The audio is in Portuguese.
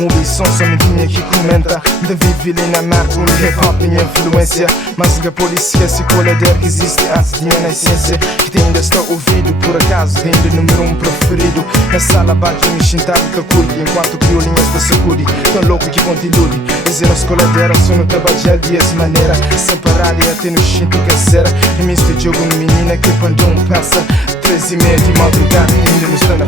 Um som som ninguém que comenta. David Villain marca hip-hop minha influência. Mas a polícia se colader que existe antes de minha essência. Que te ainda está ouvido por acaso, ainda número preferido. Na sala bate me xintar que curte enquanto criolinhas da sacudi. Tão louco que continue. Esse nosso coladeira só no trabalhar de essa maneira. Sem parar e até no xinto canseira. E me este jogo menina que pandou passa 13h30 de madrugada ainda não está na